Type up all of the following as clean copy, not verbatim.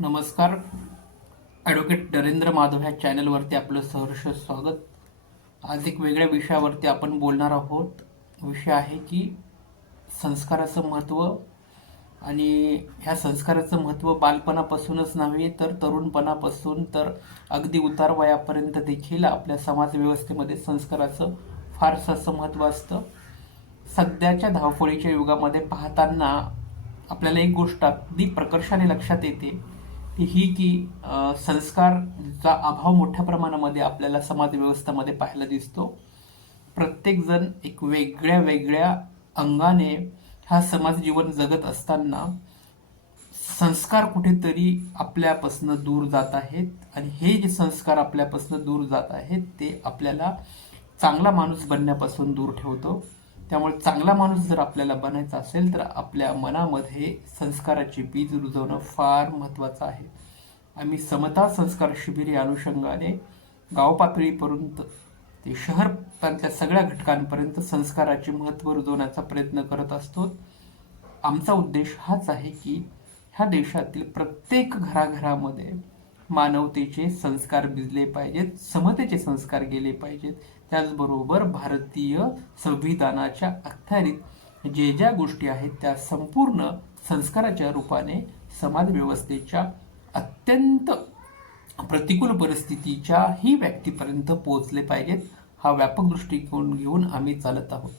नमस्कार. ॲडव्होकेट नरेंद्र माधव ह्या चॅनलवरती आपलं सहर्ष स्वागत. आज एक वेगळ्या विषयावरती आपण बोलणार आहोत. विषय आहे की संस्काराचं महत्त्व. आणि ह्या संस्काराचं महत्त्व बालपणापासूनच नव्हे तर तरुणपणापासून तर अगदी उतार वयापर्यंत देखील आपल्या समाजव्यवस्थेमध्ये संस्काराचं फारसं असं महत्त्व असतं. सध्याच्या धावपळीच्या युगामध्ये पाहताना आपल्याला एक गोष्ट अगदी प्रकर्षाने लक्षात येते ती ही की संस्कारचा अभाव मोठ्या प्रमाणामध्ये आपल्याला समाजव्यवस्थेमध्ये पाहायला दिसतो. प्रत्येकजण एक वेगळ्या वेगळ्या अंगाने हा समाज जीवन जगत असताना संस्कार कुठेतरी आपल्यापासून दूर जात आहेत. आणि हे जे संस्कार आपल्यापासून दूर जात आहेत ते आपल्याला चांगला माणूस बनण्यापासून दूर ठेवतो. त्यामुळे चांगला माणूस जर आपल्याला बनायचा असेल तर आपल्या मनामध्ये संस्काराची बीज रुजवणं फार महत्त्वाचं आहे. आम्ही समता संस्कार शिबिर या अनुषंगाने गाव पातळीपर्यंत ते शहर प्रांतल्या सगळ्या घटकांपर्यंत संस्काराचे महत्त्व रुजवण्याचा प्रयत्न करत असतो. आमचा उद्देश हाच आहे की ह्या देशातील प्रत्येक घराघरामध्ये मानवतेचे संस्कार भिजले पाहिजेत, समतेचे संस्कार गेले पाहिजेत. त्याचबरोबर भारतीय संविधानाच्या अखत्यारीत जे ज्या गोष्टी आहेत त्या संपूर्ण संस्काराच्या रूपाने समाजव्यवस्थेच्या अत्यंत प्रतिकूल परिस्थितीच्याही व्यक्तीपर्यंत पोहोचले पाहिजेत. हा व्यापक दृष्टिकोन घेऊन आम्ही चालत आहोत.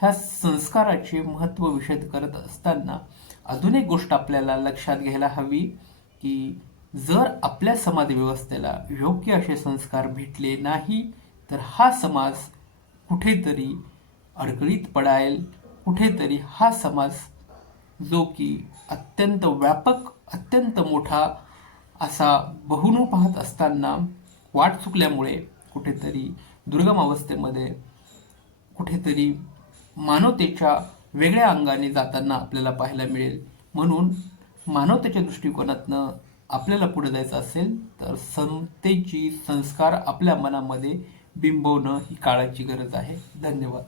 ह्या संस्काराचे महत्त्व विशद करत असताना अजून एक गोष्ट आपल्याला लक्षात घ्यायला हवी की जर आपल्या समाजव्यवस्थेला योग्य असे संस्कार भेटले नाही तर हा समाज कुठेतरी अडगळीत पडायल. कुठेतरी हा समाज जो की अत्यंत व्यापक अत्यंत मोठा असा बहुनू पाहत असताना वाट चुकल्यामुळे कुठेतरी दुर्गम अवस्थेमध्ये कुठेतरी मानवतेच्या वेगळ्या अंगाने जाताना आपल्याला पाहायला मिळेल. म्हणून मानवतेच्या दृष्टिकोनातनं आपल्याला पुढे जायचं असेल तर समतेची संस्कार आपल्या मनामध्ये बिंबवणं ही काळाची गरज आहे. धन्यवाद.